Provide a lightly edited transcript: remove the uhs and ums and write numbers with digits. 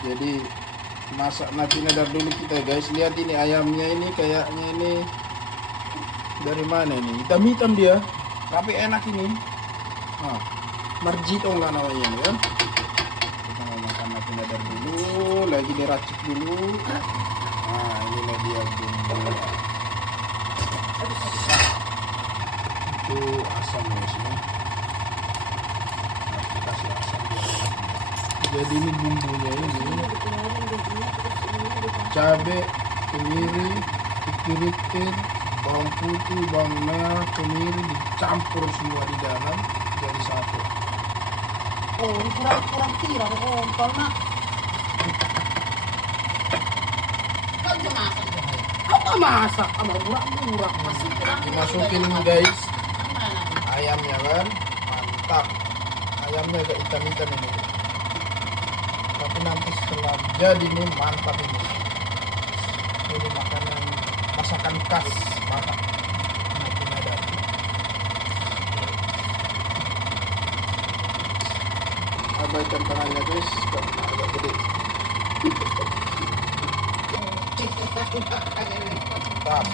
Jadi masak nasi nadar dulu kita guys. Lihat ini ayamnya ini kayaknya ini dari mana ini? Hitam-hitam dia. Tapi enak ini. Nah, marjito nggak namanya ini kan? Kita mau makan nasi nadar dulu, lagi diracik dulu. Nah, inilah dia bumbu. Itu asam guys ya. Nah, kita kasih asam biar. Jadi ini bumbunya ini cabe, kemiri, ikan, bawang putih, bawang merah, kemiri dicampur semua di dalam jadi satu. Oh, ini kurang tirang kontol nak. Kau bisa masak juga. Kau nggak masak, abang burak masih kurang. Dimasukin guys ayamnya kan, mantap. Ayamnya agak hitam-hitam ini. Tapi nanti setelah jadi ini mantap ini. Ini makanan masakan khas Batak. Nasi nadar. Abaikan tangannya guys, agak gede. Mantap.